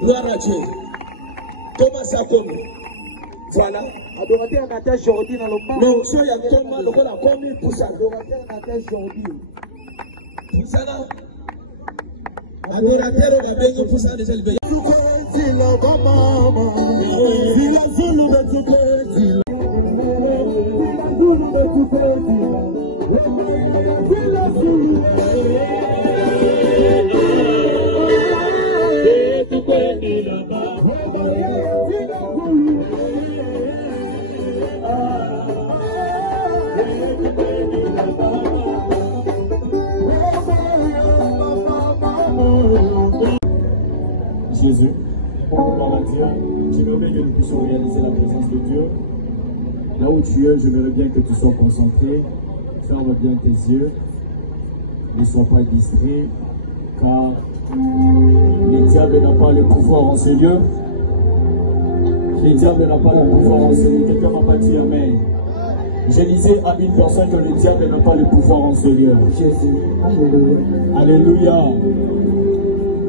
Gloire à Dieu. Thomas Sakono. Voilà. Adorateur Nathan Jordi dans le monde. Non, il y a Thomas, le voilà, combien pour ça? Adorateur Nathan Jordi. Pour ça là. Adorateur, on a besoin pour ça déjà le béni. Jésus, gloire à Dieu, j'aimerais bien que nous puissions réaliser la présence de Dieu. Là où tu es, j'aimerais bien que tu sois concentré, ferme bien tes yeux, ne sois pas distrait, car le diable n'a pas le pouvoir en ce lieu. Le diable n'a pas le pouvoir en ce lieu. Quelqu'un m'a pas dit amen. Je disais à une personne que le diable n'a pas le pouvoir en ce lieu. Alléluia.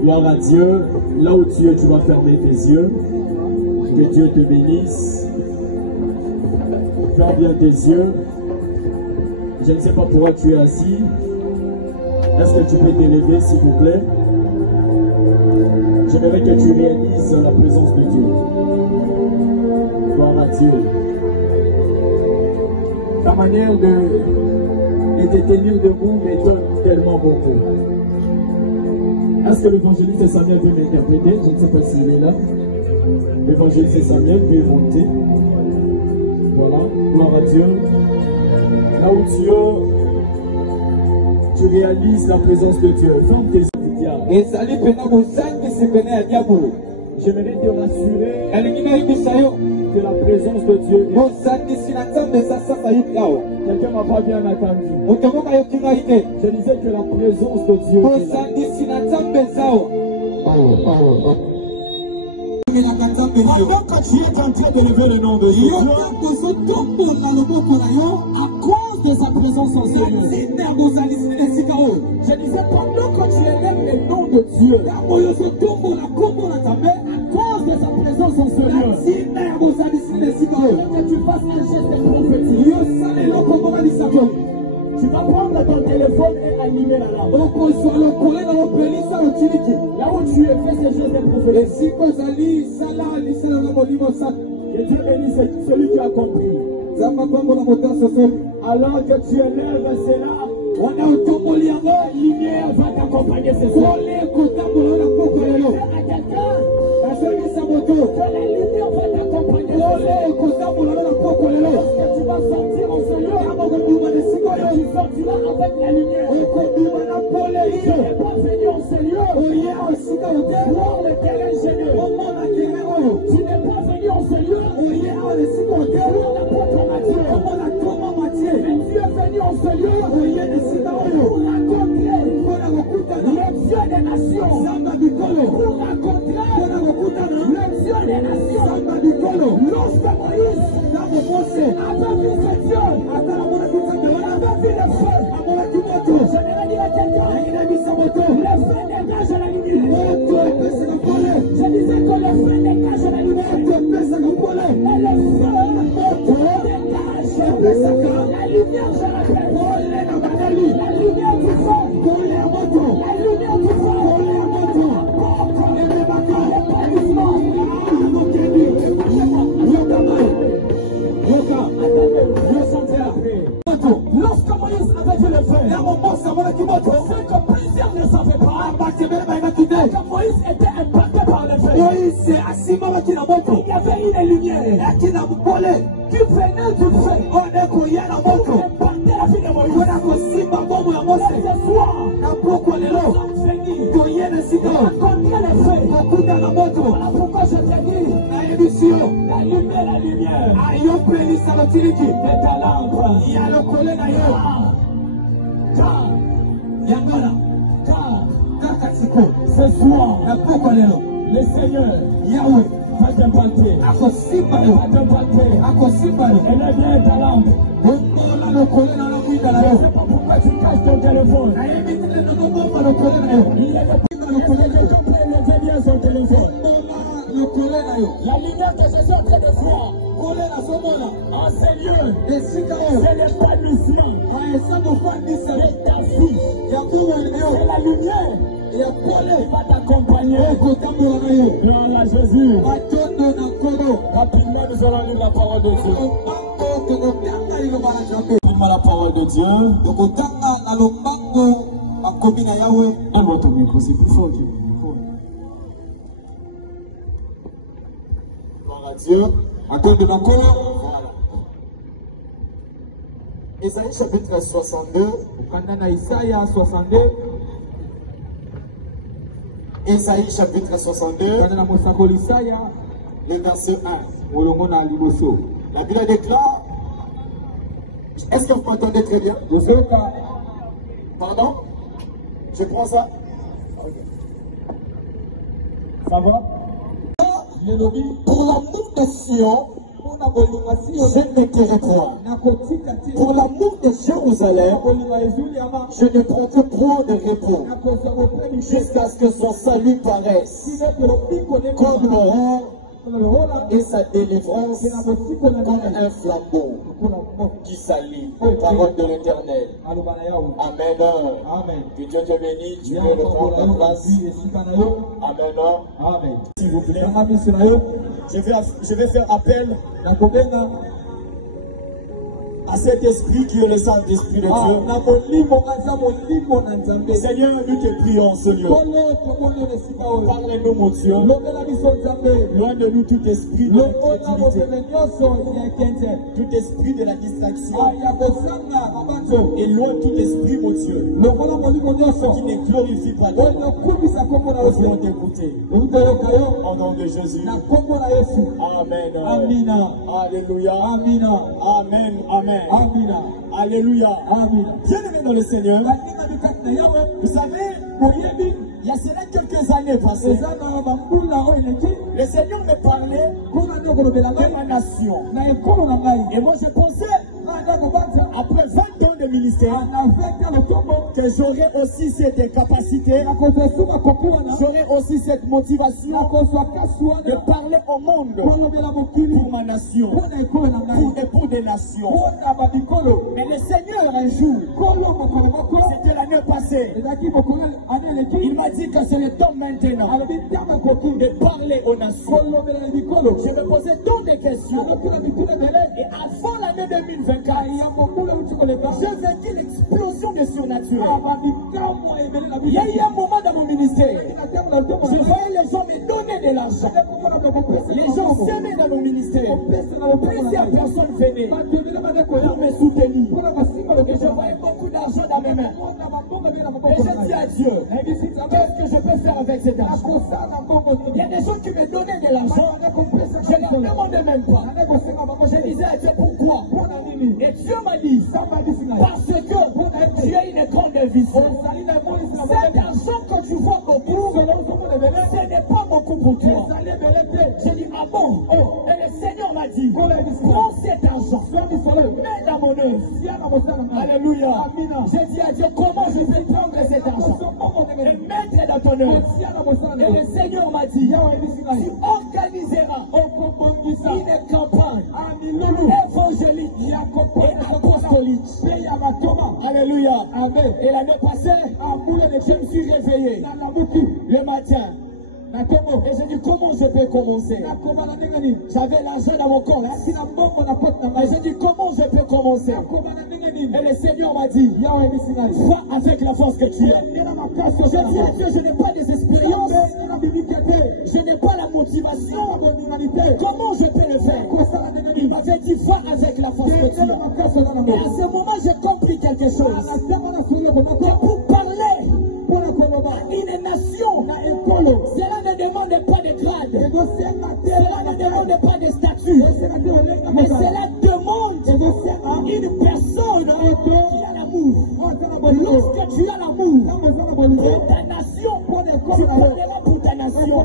Gloire à Dieu. Là où tu es, tu vas fermer tes yeux. Que Dieu te bénisse. Ferme bien tes yeux. Je ne sais pas pourquoi tu es assis. Est-ce que tu peux t'élever, s'il vous plaît? J'aimerais que tu réalises la présence de Dieu. Gloire à Dieu. Ta manière de te tenir debout m'étonne tellement beaucoup. Est-ce que l'évangéliste Samuel peut m'interpréter? Je ne sais pas s'il est là. L'évangéliste Samuel peut monter. Voilà, gloire à Dieu. Là où tu réalises la présence de Dieu. Ferme tes yeux. J'aimerais te rassurer que la présence de Dieu. Quelqu'un m'a pas bien entendu. Je disais que la présence de Dieu. Pendant que tu es en train de lever le nom de Dieu, à cause de sa présence en ce lieu. Je disais pendant que tu élèves le nom de Dieu, à cause de sa présence en ce lieu, que tu fasses un geste prophétique. Tu vas prendre ton téléphone et allumer la lampe. Là où tu es, fais ce geste prophétique. Que Dieu bénisse celui qui a compris. Alors que tu élèves cela, la lumière va t'accompagner ce soir. Que la lumière va t'accompagner. Lorsque tu vas sortir en ce lieu, tu sortiras avec la lumière. Tu n'es pas venu en ce lieu voir le terrain généreux. Tu n'es pas venu en ce lieu pour l'apôtre Matthieu. Mais tu es venu en ce lieu pour rencontrer le Dieu des nations. Pour rencontrer le Dieu des nations. Lorsque Moïse avait vu ce Dieu, avait vu le feu, je vais dire à quelqu'un, le feu dégage la lumière. Je disais que le feu dégage la lumière. Et le feu dégage la lumière, je l'appelle. La lumière du feu. La lumière du feu. Lorsque Moïse avait vu le feu, c'est que plusieurs ne savaient pas que Moïse était impacté par le feu. Il y avait une lumière qui venait du feu. Impacté la vie de Moïse. Ce soir, rencontrer le feu. Voilà pourquoi je te dis, allumer la lumière. Et ta lampe. Ce soir, le Seigneur t'impacter. Elle va t'impacter. Elle est ta lampe. Je ne sais pas pourquoi tu caches ton téléphone. Il y a des gens qui lever bien son téléphone. La lumière que je suis en train de voir en ces lieux, c'est l'épanouissement de ta vie. C'est la lumière qui va t'accompagner. Gloire à Jésus. Rapidement, nous allons lire la parole de Dieu. La parole de Dieu. Un mot au micro, c'est plus fort. Gloire à Dieu. Isaïe chapitre 62. Isaïe chapitre 62. Le verset 1. La Bible déclare. Est-ce que vous m'entendez très bien? Pardon? Je prends ça. Ça va? Pour l'amour de Sion, je ne tairai point. Pour l'amour de Jérusalem, je ne prendrai point de repos, jusqu'à ce que son salut paraisse, comme l'aurore et sa délivrance comme un flambeau qui s'allie. Parole de l'Éternel. Amen. Que Dieu te bénisse. Tu peux reprendre ta place. Amen. S'il vous plaît. Je vais faire appel à cet esprit qui est le Saint-Esprit de Dieu. Seigneur, nous te prions ce lieu. Parle-nous, mon Dieu. Loin de nous tout esprit de créativité, tout esprit de la distraction. Et loin tout esprit, mon Dieu, qui ne glorifie pas Dieu. Nous voulons t'écouter. Au nom de Jésus. Amen. Alléluia. Amen. Amen. Alléluia. Bien-aimés dans le Seigneur, vous savez, il y a cela quelques années passées, le Seigneur me parlait de ma nation. Et moi je pensais, après 20 ans de ministère, que j'aurais aussi cette capacité, j'aurais aussi cette motivation de parler au monde pour ma nation, et pour des nations. Mais le Seigneur un jour, c'était l'année passée, il m'a dit que c'est le temps maintenant de parler aux nations. Je me posais tant de questions. Et avant l'année 2024, j'ai vécu l'explosion de surnaturel. Il y a eu un moment dans mon ministère, je voyais les gens me donner de l'argent. Les gens s'aimaient dans mon ministère. Plusieurs personnes venaient pour me soutenir. Et je voyais beaucoup d'argent dans mes mains. Et je dis à Dieu, qu'est-ce que je peux faire avec cet argent? Il y a des gens qui me donnaient de l'argent. Je ne leur demandais même pas. Je disais à Dieu pourquoi. Et Dieu m'a dit, parce que tu as une grande vision. Cet argent que tu vois beaucoup, ce n'est pas beaucoup pour toi. J'ai dit, ah bon? Et le Seigneur m'a dit, prends cet argent, mets dans mon œuvre. Alléluia. J'ai dit à Dieu, comment je vais prendre cet argent et mettre dans ton œuvre? Et le Seigneur m'a dit, tu organiseras une campagne évangélique et apostolique. Alléluia. Et l'année passée, je me suis réveillé le matin. Et j'ai dit, comment je peux commencer? J'avais l'argent dans mon corps. Et j'ai dit, comment je peux commencer? Et le Seigneur m'a dit, crois avec la force que tu as. Je dis à Dieu, je n'ai pas des expériences. Je n'ai pas la motivation. Comment je peux le faire? Il m'avait dit, va avec la force que tu as. Et à ce moment, j'ai compris quelque chose. Pour parler à une nation, cela ne demande pas de grade, cela ne demande pas de statut, mais cela demande une personne qui a l'amour. Lorsque tu as l'amour pour ta nation, Tu parleras pour ta nation.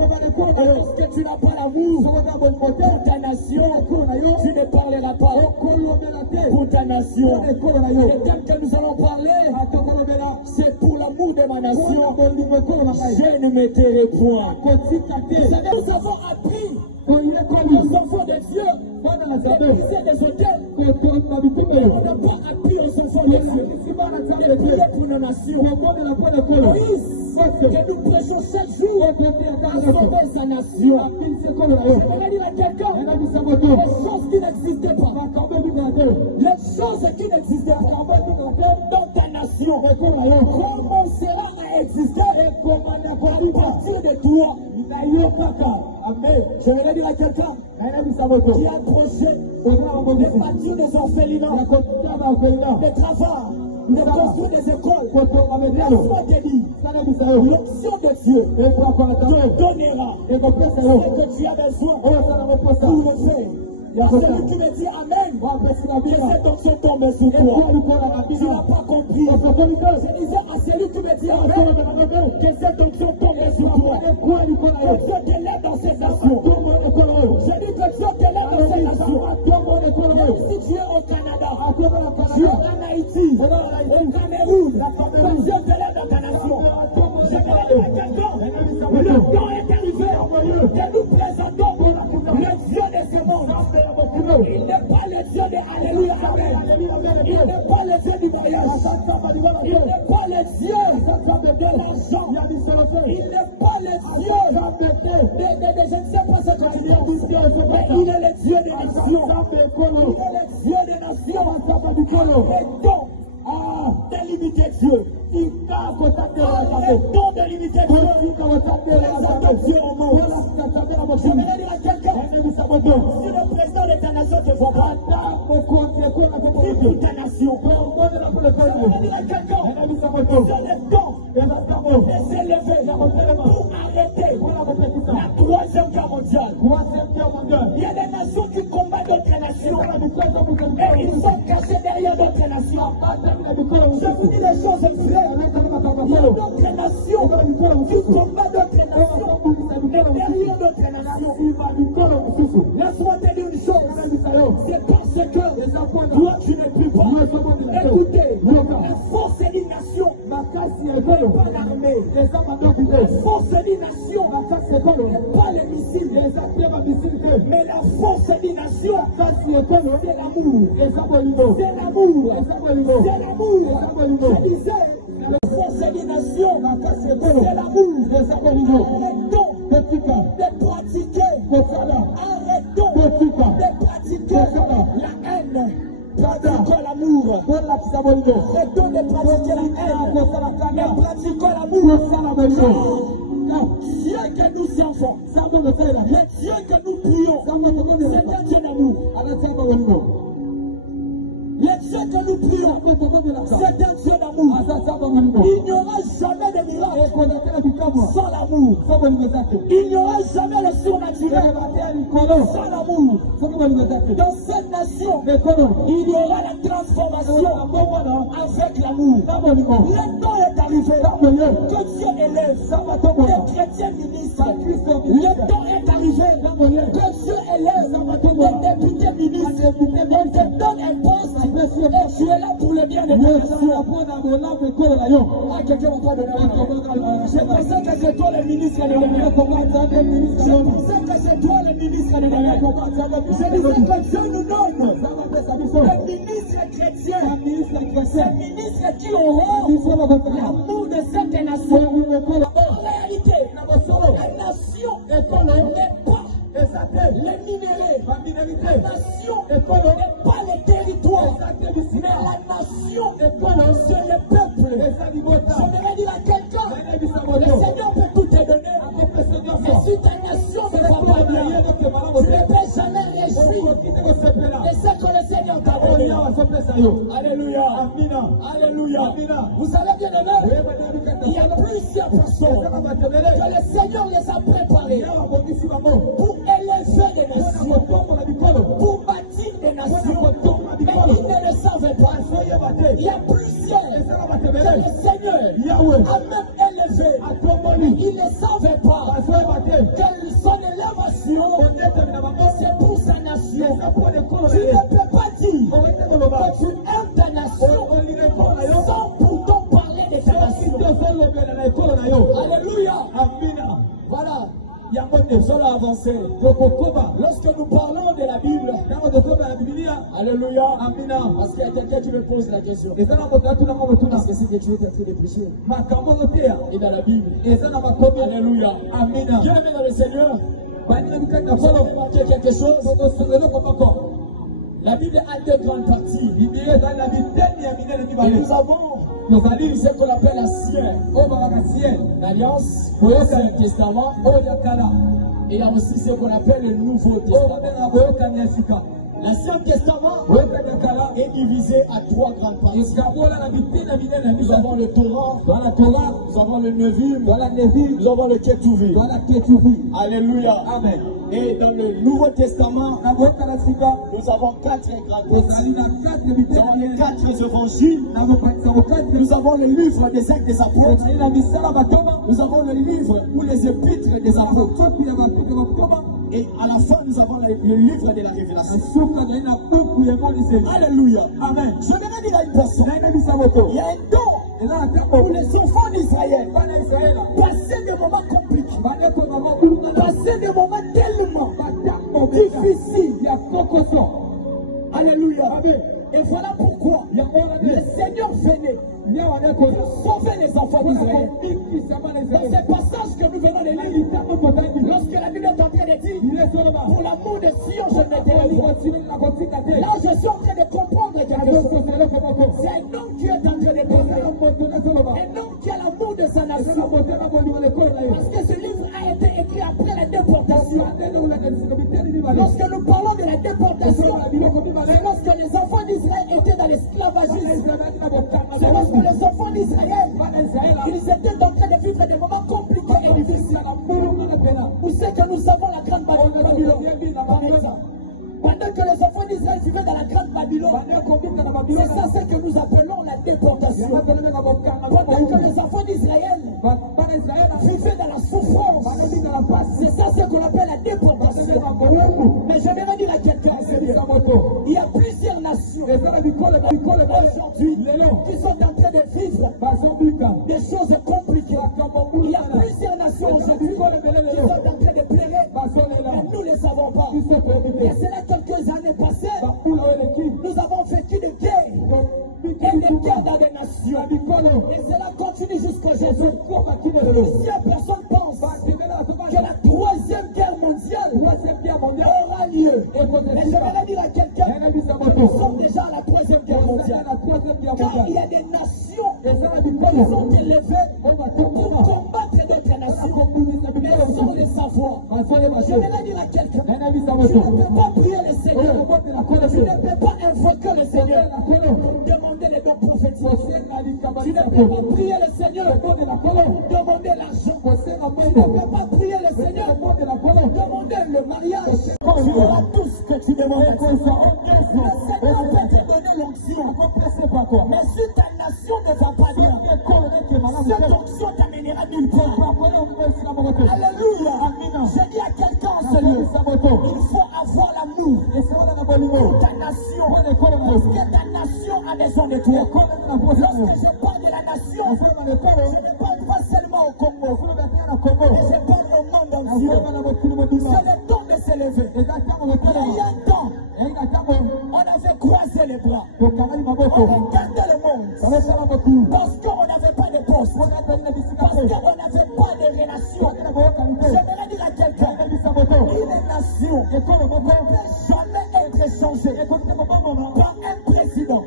Et lorsque tu n'as pas l'amour pour ta nation, tu ne parleras pas pour ta nation. Le thème que nous allons parler, c'est pour l'amour de ma nation. Je ne me tairai point. Nous avons appris aux enfants de Dieu de briser des hôtels. On n'a pas appris aux enfants de Dieu de prier pour nos nations. Moïse, que nous prêchons chaque jour à sauver sa nation. Je vais dire à quelqu'un, les choses qui n'existaient pas, les choses qui n'existaient pas dans ta nation commenceront à exister à partir de toi. Amen. Je vais dire à quelqu'un qui a un projet de bâtir des orphelinats, de travail, de construire des écoles. Laisse-moi te dire, l'option de Dieu te donnera ce que tu as besoin pour le faire. Celui qui me dit Amen, que cette option tombe sur toi. Tu n'as pas compris. Je disais à celui qui me dit Amen, que cette option tombe sur toi. Que Dieu te lève dans cette nation. Je dis que Dieu te lève dans cette nation. Même si tu es au Canada, tu es en Haïti, au Cameroun, que Dieu te lève dans ta nation. Je vais dire à quelqu'un, le temps est arrivé que nous présentons le Dieu de ce monde. Il n'est pas le Dieu de Alléluia, Amen. Il n'est pas le Dieu du voyage. Il n'est pas le Dieu de l'argent. Il n'est pas le Dieu de je ne sais pas ce que tu dis. Mais il est le Dieu des nations. Il est le Dieu des nations. Arrêtons de limiter Dieu. Arrêtons de limiter Dieu. Présentons Dieu au monde. Je vais dire à quelqu'un, si le président de ta nation te voit pas, prie pour ta nation. Je vais dire à quelqu'un, c'est le temps de s'élever pour arrêter la troisième guerre mondiale. Il y a des nations qui combattent d'autres nations et ils sont cachés derrière d'autres nations. Je vous dis les choses vraies. Il y a d'autres nations qui combattent d'autres nations et derrière d'autres nations. Laisse-moi te dire une chose, c'est parce que toi tu ne peux pas. Écoutez, la force d'une nation n'est pas l'armée. La force d'une nation n'est pas les missiles. Mais la force d'une nation, c'est l'amour. C'est l'amour. C'est l'amour. Je disais, la force d'une nation, c'est l'amour. Arrêtons de pratiquer la haine. Pratiquons l'amour. Arrêtons de pratiquer la haine. Mais pratiquons l'amour. Dieu que nous servons, le Dieu que nous prions, c'est un Dieu d'amour. Le Dieu que nous prions, c'est un Dieu d'amour. Il n'y aura jamais de miracle sans l'amour. Il n'y aura jamais le surnaturel sans l'amour. Dans cette nation, il y aura la transformation avec l'amour. Le temps est arrivé que Dieu élève les chrétiens ministres. Le temps est arrivé que Dieu élève les députés ministres. On te donne un poste. Et tu es là pour le bien de ta nation. Ah, quelqu'un va pas donner la je pensais que c'est toi le ministre de l'État. Je pensais que c'est toi le ministre de l'État. Je disais que Dieu nous donne le ministre chrétien. Ces ministres qui auront l'amour de cette nation. En réalité, la nation n'est pas les minéraux. La nation n'est pas les territoires. Mais la nation, c'est le peuple. Je vais dire à quelqu'un, le Seigneur peut tout te donner. Mais si ta nation ne va pas bien, tu ne peux jamais réjouir de ce que le Seigneur t'a donné. Alléluia. Alléluia. Vous savez bien aimé, il y a plusieurs personnes que le Seigneur les a préparées pour élever des nations, pour bâtir des nations. Mais ils ne le savaient pas. Il y a plusieurs que le Seigneur a même élevé ils ne savaient pas que son élévation, c'est pour sa nation. Tu ne peux pas dire que tu aimes ta nation sans pourtant parler de ta nation. Alléluia. Voilà. Lorsque nous parlons de la Bible, alléluia, parce qu'il y a quelqu'un qui me pose la question. Parce que c'est que tu es en train de prêcher. Et dans la Bible, alléluia, Dieu aimé dans le Seigneur. Vous avez remarqué quelque chose? La Bible a deux grandes parties. Et nous avons ce qu'on appelle l'Alliance, l'Ancien Testament. Et il y a aussi ce qu'on appelle le Nouveau Testament. L'Ancien Testament est divisé à trois grandes parties. Nous avons le Torah, nous avons le Nevi'im, nous avons le Ketuvim. Alléluia. Amen. Et dans le Nouveau Testament, nous avons quatre grandes parties. Nous avons les quatre évangiles. Nous avons le livre des Actes des Apôtres. Nous avons le livre ou les épîtres des apôtres. Et à la fin, nous avons le livre de la Révélation. Alléluia. Amen. Je vais dire à une personne, il y a un don pour les enfants d'Israël passer des moments compliqués, passer des moments tellement difficiles. Alléluia. Et voilà pourquoi le Seigneur venait sauver les enfants d'Israël. Dans ces passages que nous venons de lire, lorsque la Bible est en train de dire, pour l'amour de Sion, je ne t'ai pas. Là, je suis en train de comprendre quelque chose. C'est un homme qui est en train de parler. Un homme qui a l'amour de sa nation. Parce que ce livre a été écrit après la déportation. Lorsque nous parlons de la déportation, c'est lorsque les enfants d'Israël étaient dans l'esclavagisme. C'est lorsque les enfants d'Israël, ils étaient en train de vivre des moments compliqués et difficiles. Où c'est que nous avons la grande Babylone, par exemple. Pendant que les enfants d'Israël vivaient dans la grande Babylone, c'est ça ce que nous appelons la déportation. Pendant que les enfants d'Israël vivaient dans la souffrance, c'est ça ce qu'on appelle la déportation. Mais je vais dire à quelqu'un, il y a plusieurs nations aujourd'hui qui sont en train de vivre des choses compliquées. Il y a plusieurs nations aujourd'hui qui sont en train de pleurer, mais nous ne les savons pas. Et c'est là quelques années passées, nous avons vécu des guerres et des guerres dans des nations. Et cela continue jusqu'aujourd'hui. Plusieurs personnes pensent que la troisième guerre mondiale aura lieu. Mais je vais dire à quelqu'un, nous sommes déjà à la troisième guerre mondiale. Car il y a des nations qui sont élevées pour combattre d'autres nations. Mais sans les savoir. Je vais dire à quelqu'un, tu ne peux pas prier le Seigneur. Tu ne peux pas invoquer le Seigneur. Demander les dons prophétiques. Tu ne peux pas prier le Seigneur. Demander l'argent. Tu ne peux pas prier le Seigneur. Demander le mariage. Tu auras tout ce que tu demandes. Le Seigneur va te donner l'onction. Mais si ta nation ne va pas bien, cette onction t'amènera nulle part. Alléluia. Je dis à quelqu'un en ce lieu, il faut avoir l'amour pour ta nation. Parce que ta nation a besoin de toi. Lorsque je parle de la nation, je ne parle pas seulement au Congo, mais je parle au monde entier. C'est le temps de s'élever. Il y a un temps, on avait croisé les bras. On regardait le monde. Parce qu'on n'avait pas de poste. Parce qu'on n'avait pas de relation. J'aimerais dire à quelqu'un, une nation ne peut jamais être changée par un président.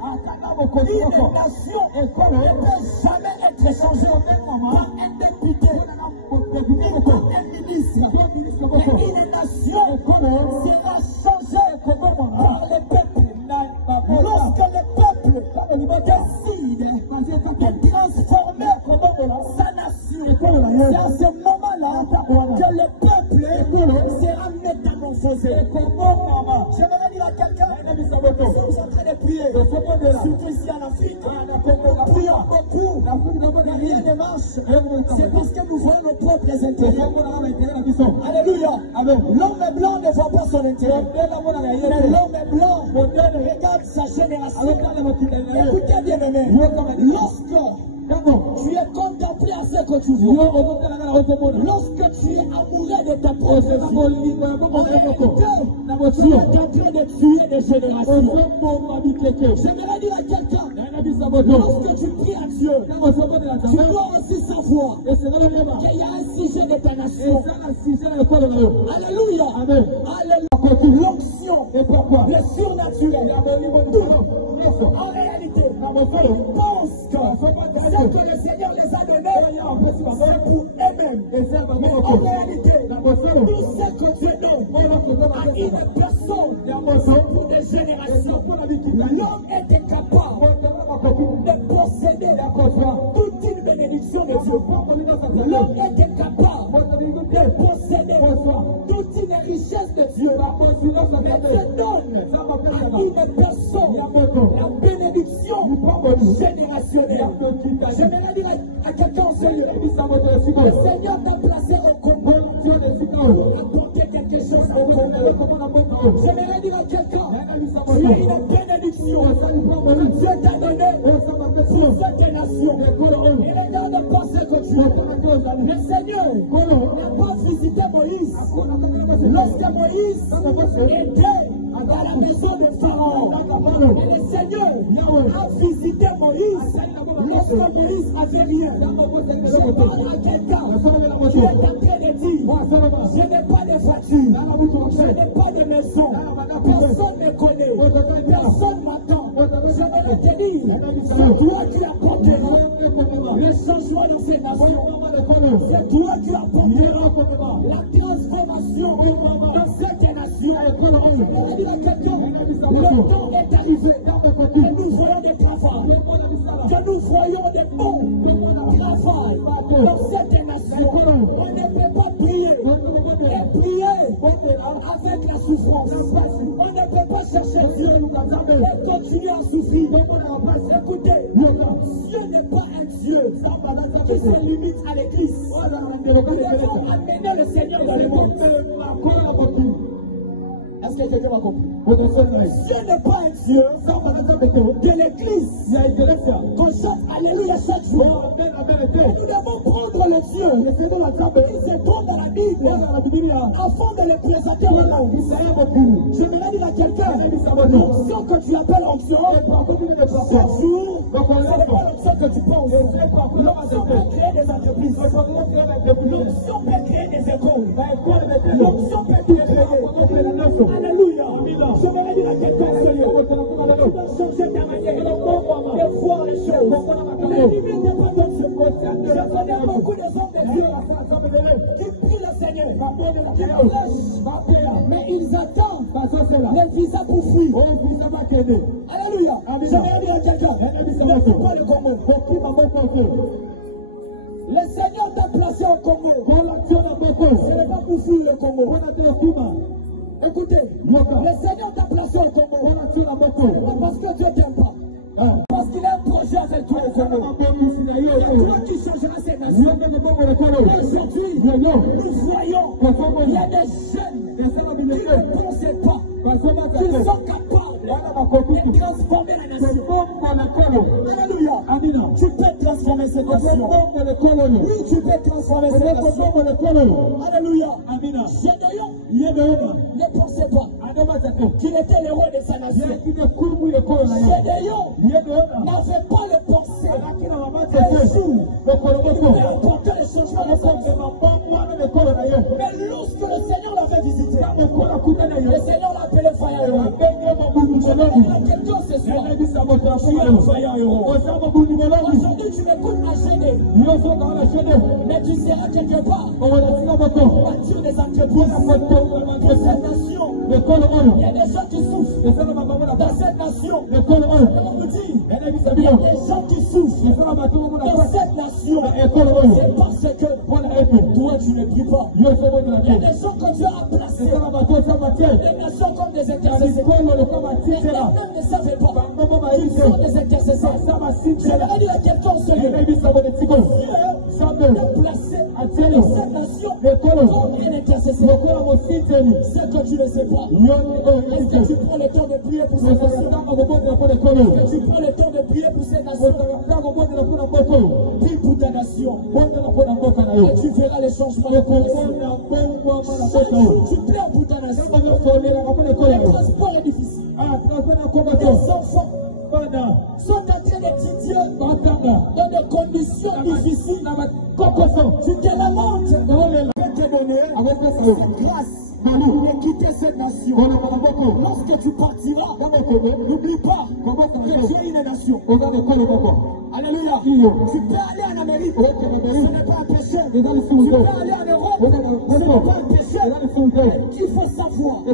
Une nation ne peut jamais être changée par un député, ni par un ministre. Mais une nation sera changée par le peuple. Lorsque le peuple décide de transformer sa nation, c'est à ce moment-là que le peuple sera métamorphosé. J'aimerais dire à quelqu'un, nous sommes en train de prier, surtout ici en Afrique, prions beaucoup, rien ne marche. C'est parce que nous voyons nos propres intérêts. Alléluia. L'homme est blanc ne voit pas son intérêt. Mais l'homme est blanc regarde sa génération. Écoutez bien aimé, lorsque tu es contemplé à ce que tu vois, lorsque tu es amoureux de ta propre vie, tu es en train de tuer des générations. J'aimerais dire à quelqu'un, lorsque tu pries à Dieu, tu dois aussi savoir qu'il y a un sujet de ta nation. Alléluia. L'onction, le surnaturel, en réalité, pense que ce que le Seigneur les a donnés, c'est pour eux-mêmes. Mais en réalité, tout ce que Dieu donne à une personne, c'est pour des générations. L'homme était capable de posséder toute une bénédiction de Dieu. L'homme était capable de posséder toute une richesse de Dieu. Mais Dieu donne à une personne la bénédiction générationnelle. J'aimerais dire à quelqu'un en sérieux, le Seigneur t'a placé au Congo pour apporter quelque chose au Congo. J'aimerais dire à quelqu'un, tu as une bénédiction que Dieu t'a donnée pour cette nation. Et regarde pas ce que tu as. Le Seigneur n'a pas visité Moïse. Lorsque Moïse était dans la maison de Pharaon, et le Seigneur a visité Moïse lorsque Moïse n'avait rien. Je parle à quelqu'un qui est en train de dire, je n'ai pas de voiture, je n'ai pas de maison, personne ne me connaît, personne m'attend. J'aimerais te dire, c'est toi qui apporteras le changement dans ces nations. C'est toi qui apporteras la transformation dans cette nation. J'aimerais dire à quelqu'un, le temps est arrivé que nous voyons des travaux, que nous voyons des bons travaux dans cette nation. On ne peut pas prier et prier avec la souffrance. On ne peut pas chercher Dieu et continuer à souffrir. Écoutez, Dieu n'est pas un Dieu qui se limite à l'église. Il faut amener le Seigneur dans le monde. Est-ce que quelqu'un m'a compris? Dieu n'est pas un Dieu de l'église. Qu'on chante Alléluia chaque jour. Nous devons prendre le Dieu qui se trouve dans la Bible afin de le présenter au monde. J'aimerais dire à quelqu'un, l'onction que tu appelles onction, chaque jour, ce n'est pas l'onction que tu penses. L'onction peut créer des entreprises. L'onction peut créer des écoles. L'onction peut tout créer. Alléluia. J'aimerais dire à quelqu'un sérieux, tu dois changer ta manière de voir les choses. Les limites n'est pas d'onction. Je connais beaucoup de hommes de Dieu qui prient le Seigneur, qui prêchent, mais ils attendent les visas pour fuir. Alléluia. J'aimerais dire à quelqu'un, ne fuis pas le Congo. Le Seigneur t'a placé au Congo. Ce n'est pas pour fuir le Congo. Écoutez, le Seigneur t'a placé au Congo. Pas parce que Dieu t'aime pas. Parce qu'il a un projet avec toi au Congo. C'est toi qui changeras ces nations. Aujourd'hui, nous voyons qu'il y a des jeunes qui ne pensent pas, qui sont capables de transformer la nation. Alléluia. Tu peux transformer cette nation. Oui, tu peux transformer cette nation. Alléluia. Gédéon ne pensait pas qu'il était le roi de sa nation. Gédéon n'avait pas le pensée un jour il pouvait apporter les changements de sa vie. Mais lorsque le Seigneur l'avait visité, le Seigneur l'a appelé vaillant héros. Je vais dire à quelqu'un ce soir, tu es un vaillant héros. Aujourd'hui tu m'écoutes en Gédé, mais tu seras quelque part bâtir des entreprises pour cette nation. Il y a des gens qui souffrent dans cette nation. On vous dit, il y a des gens qui souffrent dans cette nation. C'est parce que toi tu ne pries pas. Il y a des gens que Dieu a placés. Des nations comme des intercesseurs. Les femmes ne savaient pas. Ils sont des intercesseurs. J'aimerais dire à quelqu'un placé dans cette nation comme un intercesseur. C'est que tu ne sais pas. Est-ce que tu prends le temps de prier pour cette nation? Est-ce que tu prends le temps de prier pour cette nation? Prie pour ta nation. Et tu verras les changements de conditions. Tu pleures pour ta nation. Le transport est difficile. Tes enfants sont en train d'étudier dans des conditions difficiles. Tu te lamentes. Je vais te donner cette grâce de quitter cette nation. Lorsque tu partiras, n'oublie pas que tu es une nation. Alléluia. Tu peux aller en Amérique, ce n'est pas un péché. Tu peux aller en Europe, ce n'est pas un péché. Il faut savoir que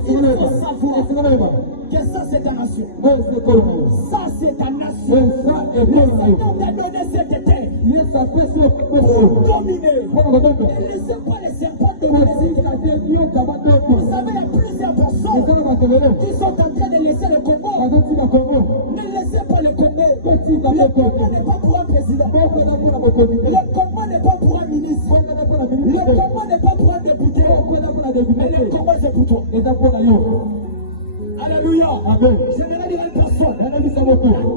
ça c'est ta nation. Ça c'est ta nation. Le Seigneur t'a donné cette terre pour dominer. Ne laissez pas les serpents dominer cette terre. Vous savez, il y a plusieurs personnes qui sont en train de laisser le Congo. Ne laissez pas le Congo. Le Congo n'est pas pour un président. Le Congo n'est pas pour un ministre. Le Congo n'est pas pour un député. Mais le Congo c'est pour toi. Alléluia. Amen. Je ne vais dire une personne.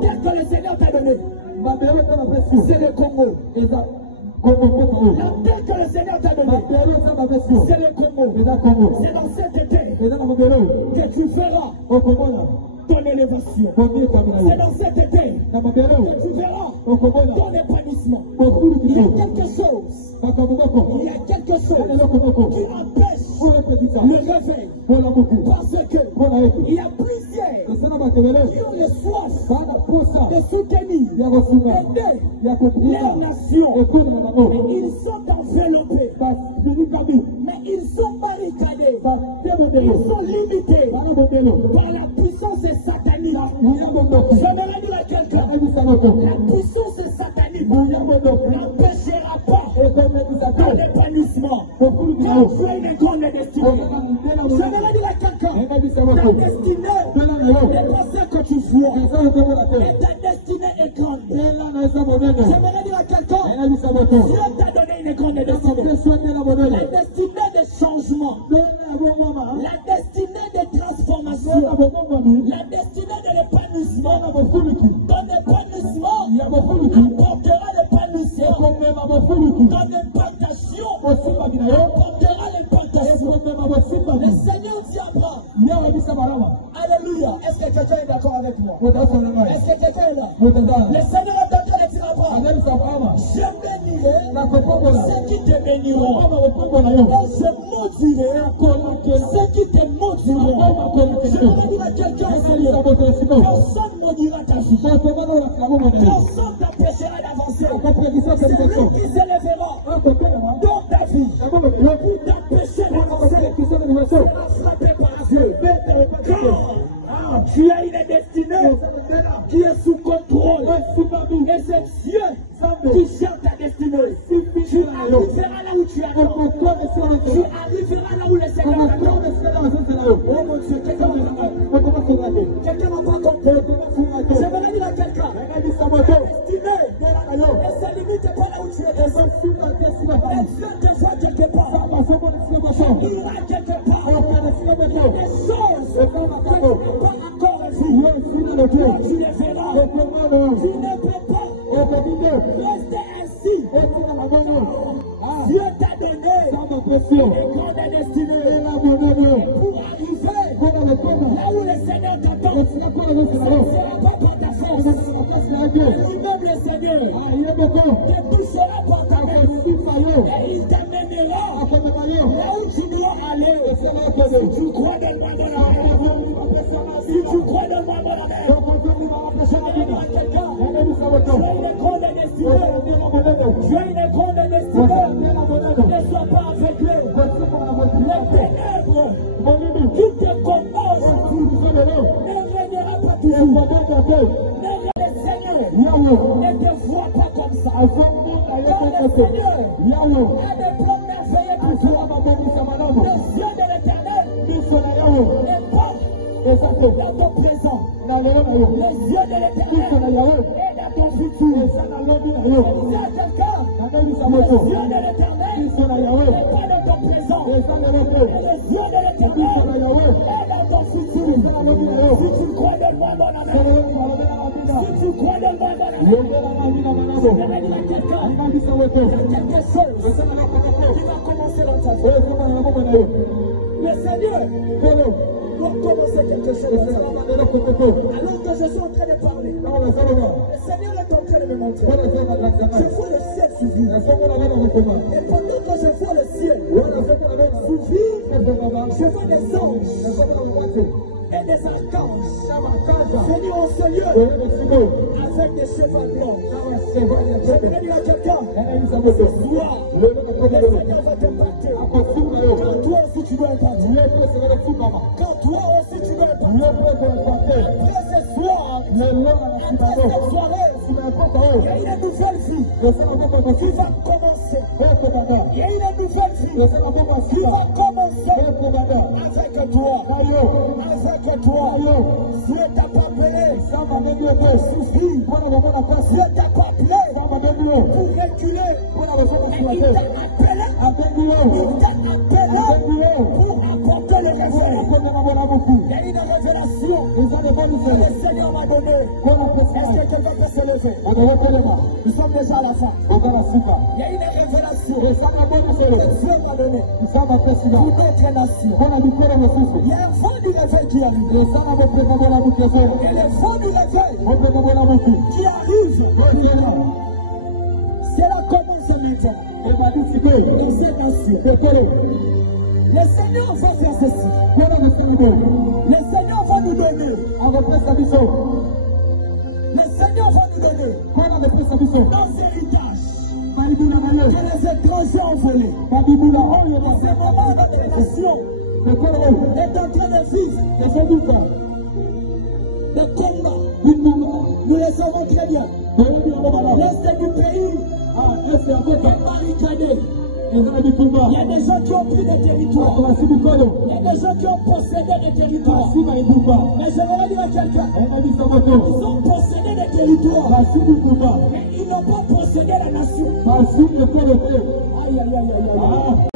Qu'est-ce que le Seigneur t'a donné? C'est le Congo. La terre que le Seigneur t'a donnée, c'est le Congo. C'est dans cette terre que tu feras ton élévation. C'est dans cette terre que tu verras ton épanouissement. Il y a quelque chose qui empêche le réveil. Parce que il y a plusieurs qui ont le soif de soutenir, aider leur nation. Mais ils sont enveloppés. Mais ils sont barricadés. Ils sont limités par la puissance satanique. J'aimerais dire à quelqu'un, la puissance satanique n'empêchera pas ton épanouissement. Quand tu as une grande destinée, j'aimerais dire à quelqu'un, ta destinée n'est pas celle que tu vois, mais ta destinée est grande. J'aimerais dire à quelqu'un, Dieu t'a donné une grande destinée. La destinée de changement, la destinée de transformation, la destinée de l'épanouissement. Ton épanouissement apportera l'épanouissement. Ton impactation apportera l'impactation. Le Seigneur dit à Abraham. Alléluia. Est-ce que quelqu'un est d'accord avec moi? Est-ce que quelqu'un est là? Le Seigneur a donné à Abraham. Je bénirai ceux qui te béniront. Et je maudirai ceux qui te maudiront. Je vais dire à quelqu'un, Seigneur, personne ne maudira ta vie. Personne t'empêchera d'avancer. C'est lui qui s'élèvera dans ta vie pour t'empêcher d'avancer. Frappé par Dieu. Quand tu as une destinée qui est sous contrôle, et c'est Dieu qui gère ta destinée. Tu arriveras là où tu arrives. Tu arriveras là où le Seigneur t'attend. Oh mon Dieu, quelqu'un n'a pas compris. J'aimerais dire à quelqu'un, ta destinée ne se limite pas là où tu es descendu. Et Dieu te voit quelque part. Il va quelque part. Il y a des choses que tu n'as pas encore vues. Tu les verras. Tu ne peux pas rester ainsi. Dieu t'a donné une grande destinée. Pour arriver là où le Seigneur t'attend, ce ne sera pas par ta force. Lui-même le Seigneur te touchera par ta main. Et il t'amènera là où tu dois aller. Si tu crois, donne-moi de la main. Si tu crois, donne-moi de la main. Je vais dire à quelqu'un, tu as une grande destinée. Tu as une grande destinée. Ne sois pas aveuglé. Les ténèbres qui te composent ne régnera pas toujours. Le Seigneur ne te voit pas comme ça. Quand le Seigneur a des plans merveilleux pour toi, les yeux de l'Éternel n'est pas dans ton présent. Les yeux de l'Éternel est dans ton futur. yeux de l'Éternel n'est pas dans ton présent. Et les yeux de l'Éternel est dans ton futur. Si tu crois, donne-moi mon amour. Si tu crois, donne-moi mon amour. Je vais dire à quelqu'un, il y a quelque chose qui va commencer dans ta vie. Le Seigneur doit commencer quelque chose. Alors que je suis en train de parler, le Seigneur est en train de me montrer. Je vois le ciel s'ouvrir. Et pendant que je vois le ciel s'ouvrir, je vois des anges et des archanges venir en ce lieu avec des chevaux blancs. Je vais dire à quelqu'un, ce soir, le Seigneur va te battre. Quand toi aussi tu dois impartir. Quand toi aussi tu dois impartir. Après ce soir, après cette soirée, il y a une nouvelle vie qui va commencer. Il y a une nouvelle vie qui va commencer avec toi. Avec toi. Dieu t'a pas appelé pour souffrir. Dieu t'a pas appelé pour reculer. Mais il t'a appelé pour apporter le réveil. Il y a une révélation que le Seigneur m'a donnée. Est-ce que quelqu'un peut se lever? Nous sommes déjà à la fin. Il y a une révélation que Dieu m'a donnée pour notre nation. Il y a un vent du réveil qui arrive. Et le vent du réveil qui arrive, c'est la commence maintenant. Dans cette nation. Le Seigneur va faire ceci. Le Seigneur va nous donner. Le Seigneur va nous donner nos héritages que les étrangers ont volés. En ce moment, notre nation est en train de vivre des combats. Nous les savons très bien. L'est du pays est barricadé. Il y a des gens qui ont pris des territoires. Il y a des gens qui ont possédé des territoires. Mais je vais dire à quelqu'un, ils ont possédé des territoires. Mais ils n'ont pas possédé la nation. Aïe, aïe, aïe, aïe, aïe.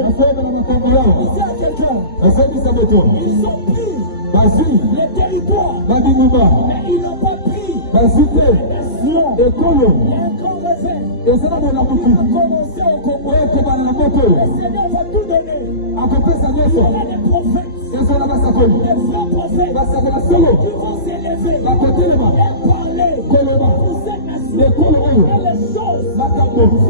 Ici à quelqu'un, ils ont pris les territoires. Mais ils n'ont pas pris la nation. Il y a un grand réveil. Il va commencer au Congo. Le Seigneur va tout donner. Il y aura des prophètes. Des vrais prophètes qui vont s'élever et parler pour cette nation. Et les choses vont s'accomplir.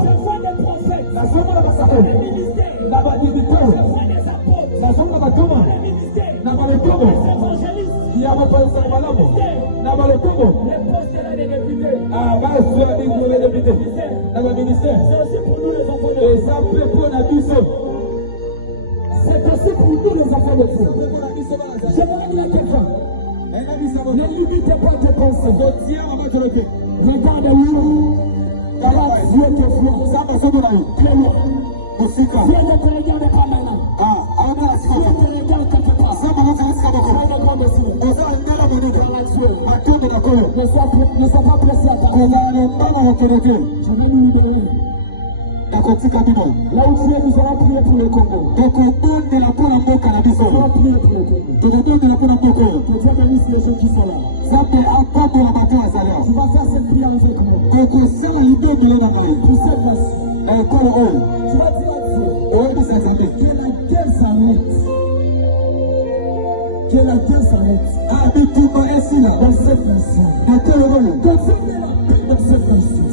Je vois des prophètes dans les ministères. Je vois des apôtres dans les ministères. Des évangélistes. Les postes là des députés. C'est aussi pour nous les enfants de Dieu. C'est aussi pour nous les enfants de Dieu. Je veux dire à quelqu'un, ne limitez pas tes pensées. Regarde où Dieu te voit. Très loin. Dieu ne te regarde pas maintenant. Dieu te regarde quelque part. Ne sois pas pressé à ta vie. Je vais nous libérer. Là où tu es, nous allons prier pour le Congo. Nous allons prier pour le Congo. Que Dieu bénisse les gens qui sont là. Tu vas faire cette prière avec moi. Pour cette nation. Tu vas dire à Dieu que la guerre s'arrête. Que la guerre s'arrête. Dans cette nation. Que Dieu met la paix dans cette nation.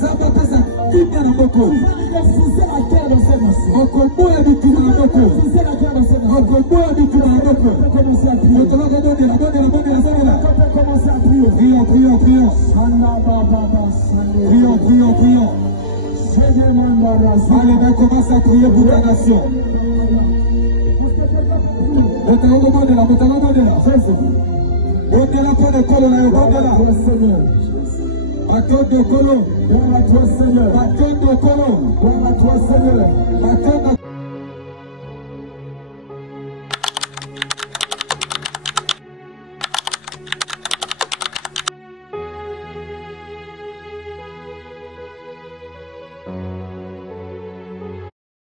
Tu vas refuser la guerre dans cette nation. Refuser la guerre dans cette nation. On peut commencer à prier. On peut commencer à prier. Prions. Allez, ben commence à prier pour la nation. Amen.